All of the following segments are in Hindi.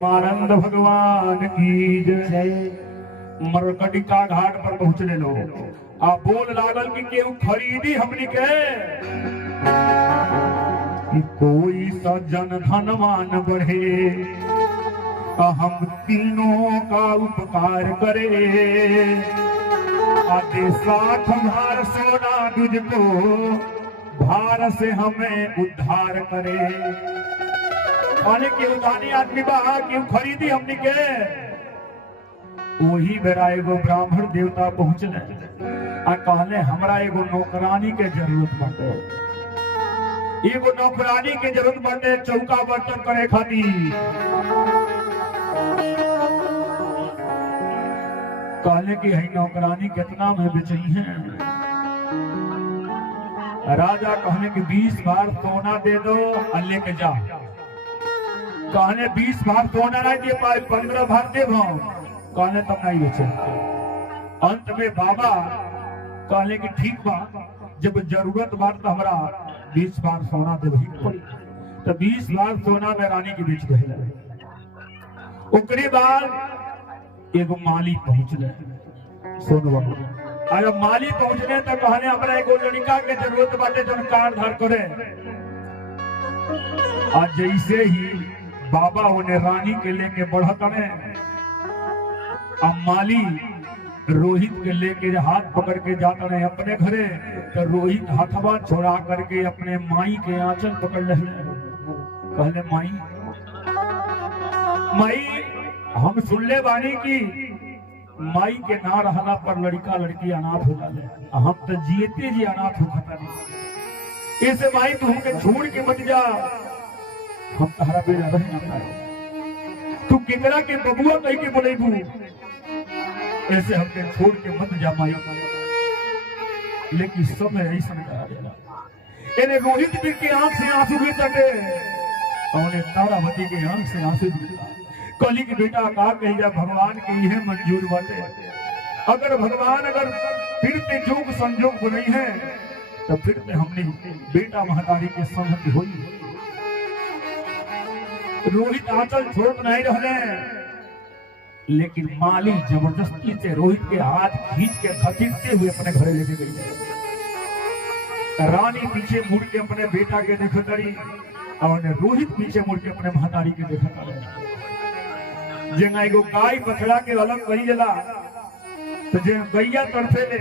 आनंद भगवान की जय। मरकटिका घाट पर पहुंचने लो आ बोल लागल कि केहू खरीदी हमनी के कि कोई सज्जन धनवान बढ़े हम तीनों का उपकार करे आधे 60 भार सोना तुझको भार से हमें उद्धार करे। कहने के उदानी आदमी बा क्यों खरीदी हमनी के। वही बेरा एगो ब्राह्मण देवता पहुंचले आ कहले हमरा एगो नौकरानी के जरूरत बाटे, एगो नौकरानी के जरूरत बाटे चौका बर्तन करे खातिर। कहले कि है नौकरानी कितना में बेचई है। राजा कहने कि 20 बार सोना दे दो और लेके जा। कहने 20 बार सोना नहीं दे पाए 15 बार दे कहने तब नहीं बेचे। अंत में बाबा कहले कि ठीक बा जब जरूरत बार तो हमरा 20 बार सोना दे पड़ी। तो 20 बार सोना में रानी के बीच रहे। ओकरे बाद एगो माली पहुंचले सोनवा। अरे माली पहुंचले तो कहने हमरा एगो लड़का के जरूरत बाटे जन कार धार करे। आज जैसे ही बाबा उन्हें रानी के लेके बढ़त है, अब माली रोहित के लेके हाथ पकड़ के जाता रहे अपने घरे। तो रोहित हाथवा छोड़ा करके अपने माई के आंचल पकड़ ले। कहले माई माई हम सुनले बानी की माई के ना रहला पर लड़का लड़की अनाथ हो जाले। हम तो जीते जी अनाथ हो खता नहीं। इसे माई तू हमके छोड़ के मत जा, हम तहरा पे रह ना पाए। तू केकरा के बबुआ कह के बोलेबू, ऐसे हमके छोड़ के मत जा माई। लेकिन सब ऐसा कहा देला। इन्हें रोहित भी के आंख से आंसू गिरते और तारावती के आंख से आंसू गिरता। कली की बेटा का कहिया भगवान के यह मंजूर बाटे। अगर भगवान अगर फिर पे जोग संजोग बनी है तो फिर पे हमने बेटा महतारी के सहमति हुई। रोहित आंचल छोड़ नहीं रहले, लेकिन माली जबरदस्ती से रोहित के हाथ खींच के घसीटते हुए अपने घरे लेके गई। रानी पीछे मुड़ के अपने बेटा के देखा करी और रोहित पीछे मुड़ के अपने महतारी के देखा करी। जेंगा एगो गाय बछड़ा के अलग करी जला तो जे गैया तरफे ले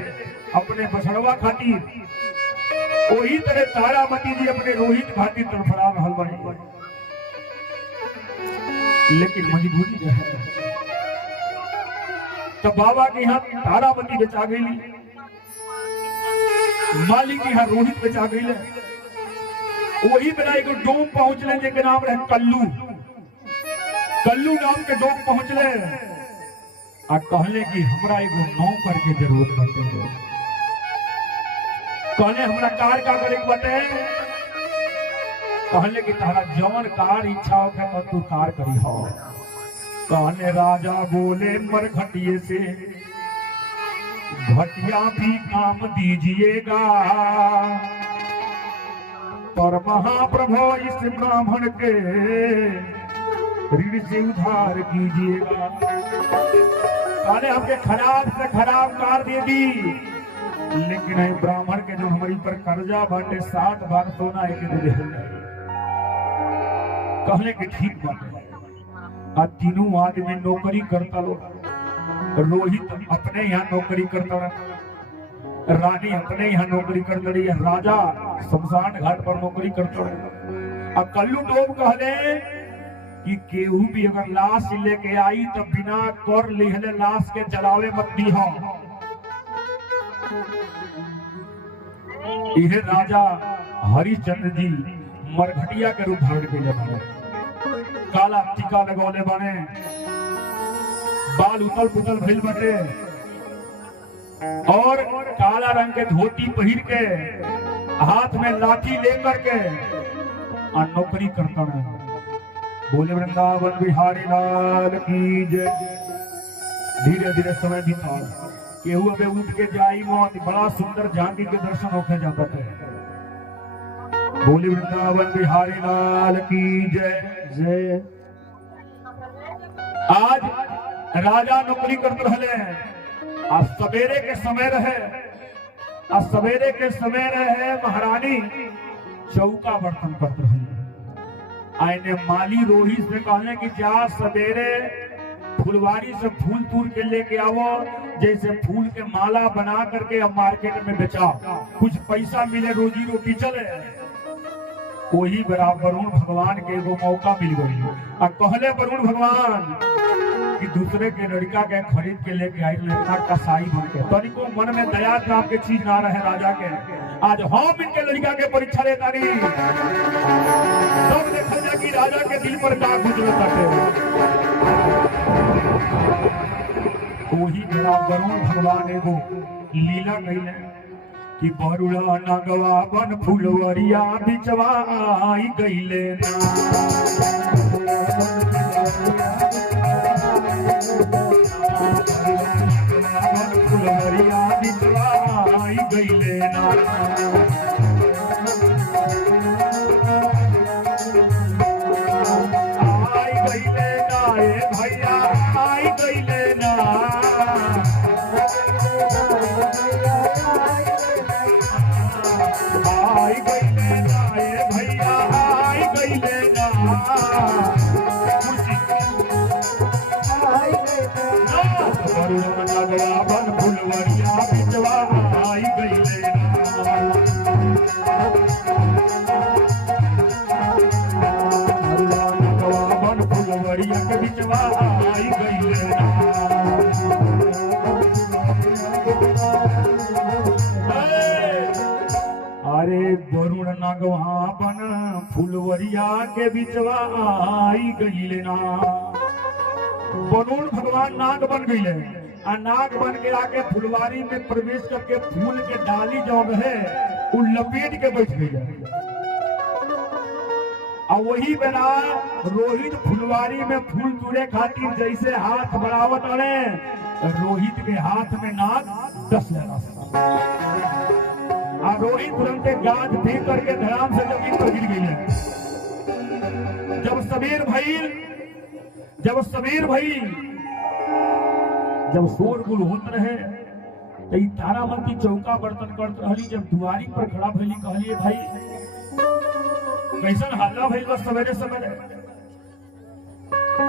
अपने बछड़वा खातिर, वही तरह तारामती जी अपने रोहित खातिर तड़फड़ा रहल बनी। लेकिन मजबूरी है तो बाबा के यहाँ तारामती बेचा गई, माली के यहाँ रोहित बेचा गई। वही बेरा एगो डोम पहुंचले जेके नाम रहे कल्लू। कल्लू नाम के डोम पहुंचले आ कहले कि हमरा एगो नौकर के जरूरत बाटे। कहले हमरा कार का करे बाटे। कहले कि तारा जवन कार इच्छा हो तो तू कार करी हो। कहले राजा बोले मरघटिये से घटिया भी काम दीजिएगा पर महाप्रभु इस ब्राह्मण के ऋण से उधार कीजिएगा। कहले हमके खराब से खराब कार दे दी, लेकिन ब्राह्मण के जो हमारी पर कर्जा बाटे 60 बार सोना एक दे। कहले कि ठीक बाटे। आ तीनों आदमी नौकरी करता लो। रोहित अपने यहाँ नौकरी करता रहा, रानी अपने यहाँ नौकरी करता रही, राजा शमशान घाट पर नौकरी करता रहा। अब कल्लू डोम कहले कि केहू भी अगर लाश लेके आई तो बिना कर लिहले लाश के जलावे मत दी हो। यह राजा हरिश्चंद्र जी मरघटिया के रूप धारण के लिए काला टीका लगौले बने, बाल उतल पुतल भइल बटे और काला रंग के धोती पहिर के हाथ में लाठी लेकर के नौकरी करता रहे। बोले वृंदावन बिहारी लाल की जय। धीरे धीरे समय बीता, केहू अबे उठ के जाई मौत, बड़ा सुंदर झांकी के दर्शन होके जाता है। बोले वृंदावन बिहारी लाल की जय जय। आज राजा नौकरी करते रहे, आज सवेरे के समय रहे, आज सवेरे के समय रहे महारानी चौका बर्तन करते रहे। आइने माली रोहित से कहने की जा सवेरे फुलवारी से फूल तूर के लेके आवो, जैसे फूल के माला बना करके अब मार्केट में बेचाओ, कुछ पैसा मिले, रोजी रोटी चले। वही बराबर वरुण भगवान के एगो मौका मिल गई। अब कहले वरुण भगवान कि दूसरे के लड़का के खरीद के लेके आई, लड़का कसाई बन के, तनिको मन में दया नाम के चीज ना रहे राजा के। आज हम इनके लड़का के परीक्षा लेता नहीं, तब देखा जाए कि राजा के दिल पर का गुजरत है। वही वरुण भगवान एगो लीला कइले कि बरुड़ा नगवा बन फुलवरिया बिचवा आई गइले ना, फुलवरिया बिचवा आई गइले ना। आई गइले ना ए भैया, आई गइले ना, आई गइले ना ए भैया, आई गइले ना, वरुण नगवा बन फुलवरिया बिचवा आई गइले ना, वरुण नगवा बन फुलवरिया के बिचवा आई गइले ना। अरे वरुण नगवा बन फुलवरिया के बिचवा आई गइले ना। वरुण भगवान नाग बन गए, आ नाग बन के आके फुलवारी में प्रवेश करके फूल के डाली जो है वो लपेट के बैठ गई। और वही बेला रोहित फुलवारी में फूल तोड़े खातिर जैसे हाथ बढ़ावत रहे, रोहित के हाथ में नाग डस लगा। रोहित तुरंत गाज फेंक करके धड़ाम से जमीन पर गिर गई है। जब सबेर भई, जब शोरगुल होत रहे तो तारामती चौका बर्तन करते रहली। जब दुआरी पर खड़ा भइली कहलिए भाई कैसन हल्ला भइल बस सवेरे सवेरे।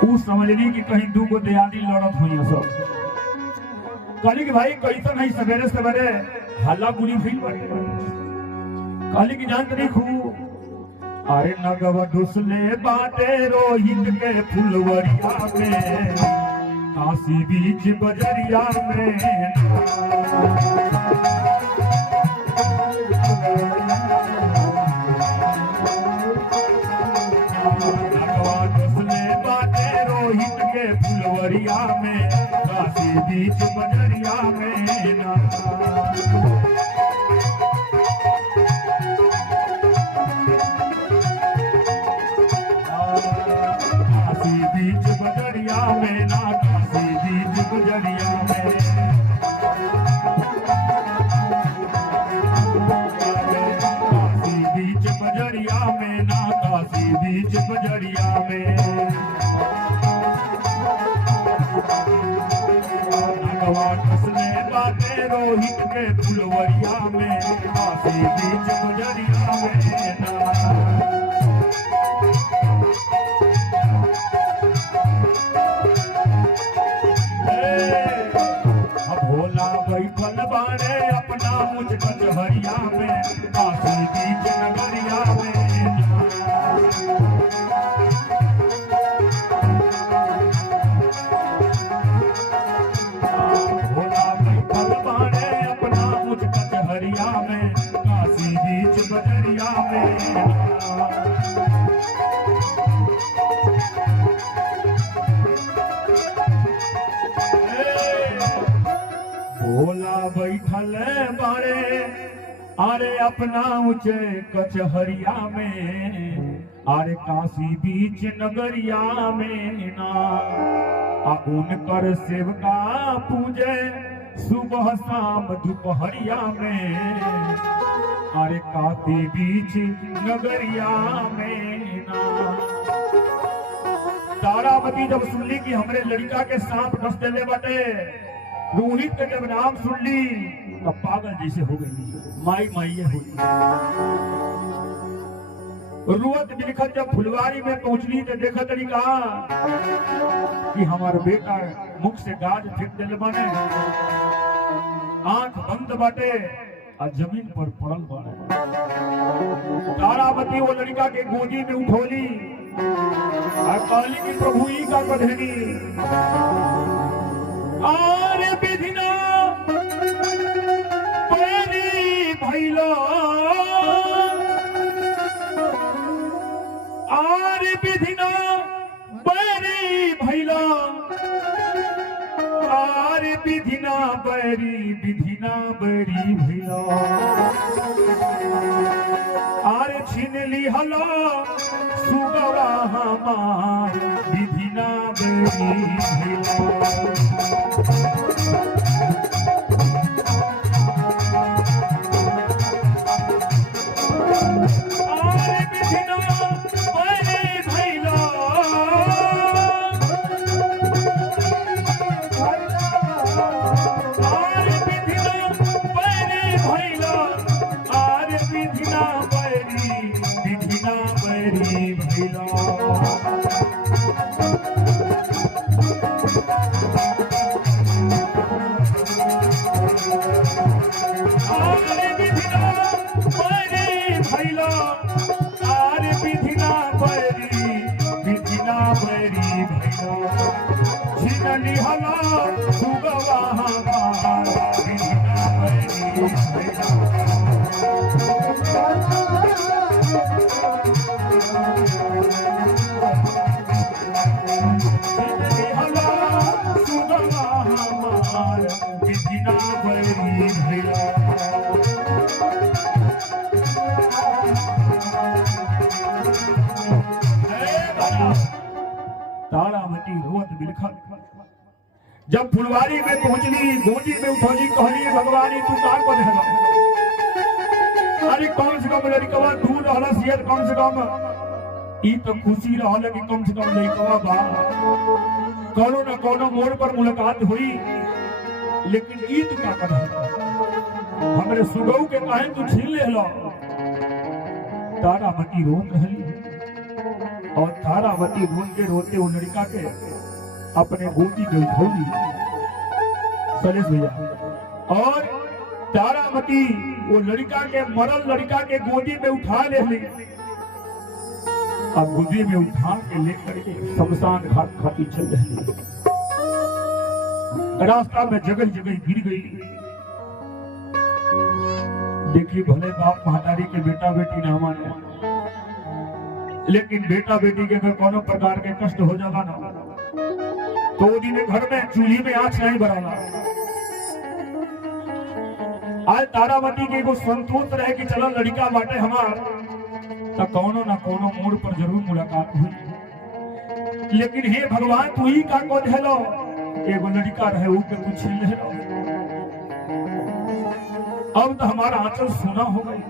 उ समझली कि कहीं दू गो दयाली लड़त हुई सब। कहली कि भाई कैसन है सवेरे सवेरे हल्ला गुली भइल बाटे। कहली कि जानत नहीं खूब, अरे नगवा डुसले बाटे रोहित के फुलवरिया में, काशी बीच बजरिया में, नगवा डुसले बाटे रोहित के फुलवरिया में, काशी बीच बजरिया में ना। बीच बजरिया में ना, काशी बीच बजरिया में, काशी बीच बजरिया में ना, काशी बीच बजरिया में। नगवा डुसले बाटे रोहित के फुलवरिया में, काशी बीच बजरिया में ना। बैठल बाड़े अपना मुझ कचहरिया में, काशी बीच नगरिया में। भोला बैठल बाड़े अपना मुझ कचहरिया में, काशी बीच बजरिया में। भोला बैठल बाड़े अरे अपना ऊंचे कचहरिया में, अरे काशी बीच नगरिया में ना। उनकर सेवका पूजे सुबह शाम दोपहरिया में, अरे काशी बीच नगरिया में ना। तारामती जब सुनली कि हमरे लड़का के सांप डस देले बाटे, रोहित के जब नाम सुन ली तब पागल जैसे हो गई, माई माइये हो गई। रुअत बिलखत जब फुलवारी में पहुंचली तो देखा तरी कहा कि हमारा बेटा मुख से गाज फेंक दिल बने, आंख बंद बाटे और जमीन पर पड़ल बाटे। तारामती वो लड़का के गोदी में उठोली और कहली कि प्रभु ई का कधनी आरे विधिना पैरी भैलो, आरे विधिना पैरी भैलो, आरे विधिना बैरी विधिना बैरी भैलो, आरे छीन ली हलो सुगवा हमार विधिना बैरी भैलो। तारामती रोत बिलखत जब फुलवारी में पहुंचली, गोदी में उठौली, कहली भगवानी तू का को देला, अरे कम से कम लड़कवा दूर रहला सियत, कम से कम ई तो खुशी रहल कि कम से कम लड़कवा बा, कोनो न कोनो मोड़ पर मुलाकात हुई, लेकिन ई तू का कर हमरे सुगऊ के काहे तू छीन लेला। तारामती रोत रहली और तारामती रोते रोते वो लड़का के अपने गोदी में उठौली सलेश भैया, और तारामती वो लड़का के मरल लड़का के गोदी में उठा ले ली और गोदी में उठा के लेकर के शमशान घाट खाती चल रही। रास्ता में जगह जगह गिर गई। देखिए भले बाप महतारी के बेटा बेटी ना माने, लेकिन बेटा बेटी के अगर कोनो प्रकार के कष्ट हो जाता ना तो दिन घर में चूल्ही में आंच नहीं बराला। आज तारामती के एगो संतोष रहे कि चलो लड़का बाटे हमार, तो कोनो ना कोनो मोड़ पर जरूर मुलाकात हुई, लेकिन हे भगवान तू ही का को देलो, एगो लड़का रहे ऊ के तू छीन ले। अब तो हमारा आंचल सोना हो गई।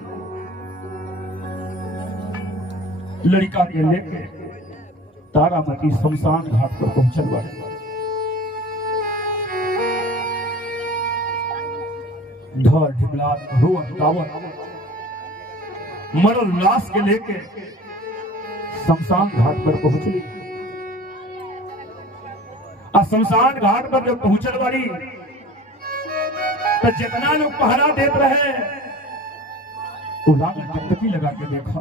लड़का के लेके तारामती शमशान घाट पर पहुंचल बारे। ढोल ढिमलात रोवन गावन मरल लाश के लेके शमशान घाट पर पहुंचली। शमशान घाट पर जब पहुंचल बारी तो जितना लोग पहरा देते रहे वो टकटकी लगा के देखा।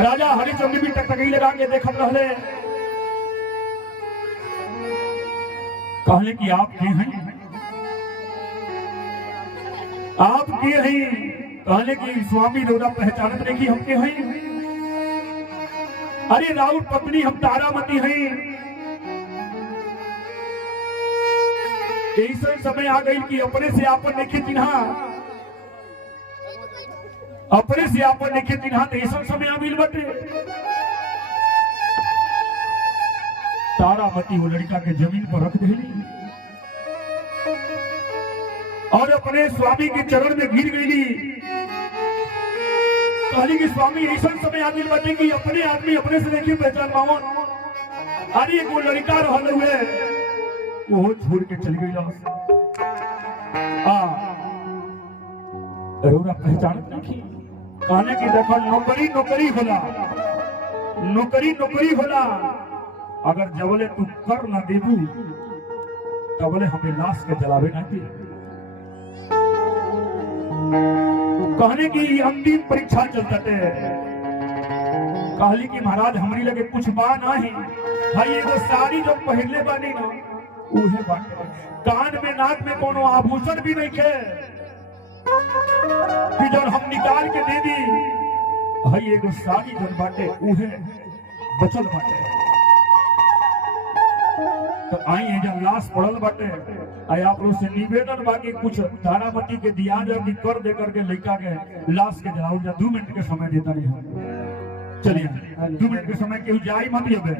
राजा हरिचंद्र भी टकटकी लगा के देखत रहले, कहले कि आप के हैं, आप के हैं? कहले कि स्वामी रोड़ा पहचानत नहीं कि हम के हैं। अरे राउर पत्नी हम तारामती हैं। ऐसा समय आ गई कि अपने से आपन नहीं चिन्हा, अपने से आपन नहीं चिन्हा, तो ऐसा समय आ मिल बटे। तारामती वो लड़का के जमीन पर रख देली और अपने स्वामी के चरण में गिर गई। कहली कि स्वामी ऐसा समय आदमी बटे कि अपने आदमी अपने से देखिए पहचान पावन। अरे एगो लड़का रहल हुए वो छोड़ के चल गई रौरा पहचान नहीं। कहने की देखो नौकरी नौकरी होला, नौकरी नौकरी होला, अगर जबले तू कर ना देबू तबले हमें लाश के जलावे ना दी। कहने की अंतिम परीक्षा चलता है। कहली कि महाराज हमारी लगे कुछ बा नहीं भाई, एगो साड़ी जो पहनले बानी ना उहे बाटे, कान में नाक में कोनो आभूषण भी नहीं खे कि जब हम निकाल के दे दी। भाई एगो साड़ी जो बाटे उहे बचल बाटे। तो आई है जब लाश पड़ल बाटे, आई आप लोग से निवेदन बाकी कुछ धारामती के दिया जाओ कि कर दे करके लड़का के लाश के जलाओ। जा 2 मिनट के समय देता नहीं हम, चलिए 2 मिनट के समय केहू जाई मत अबे,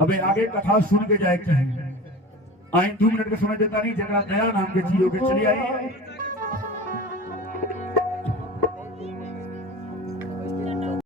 अबे आगे कथा सुन के जाए चाहिए। आई 2 मिनट के समय देता नहीं, जगह दया नाम के चीज हो के चलिए आई।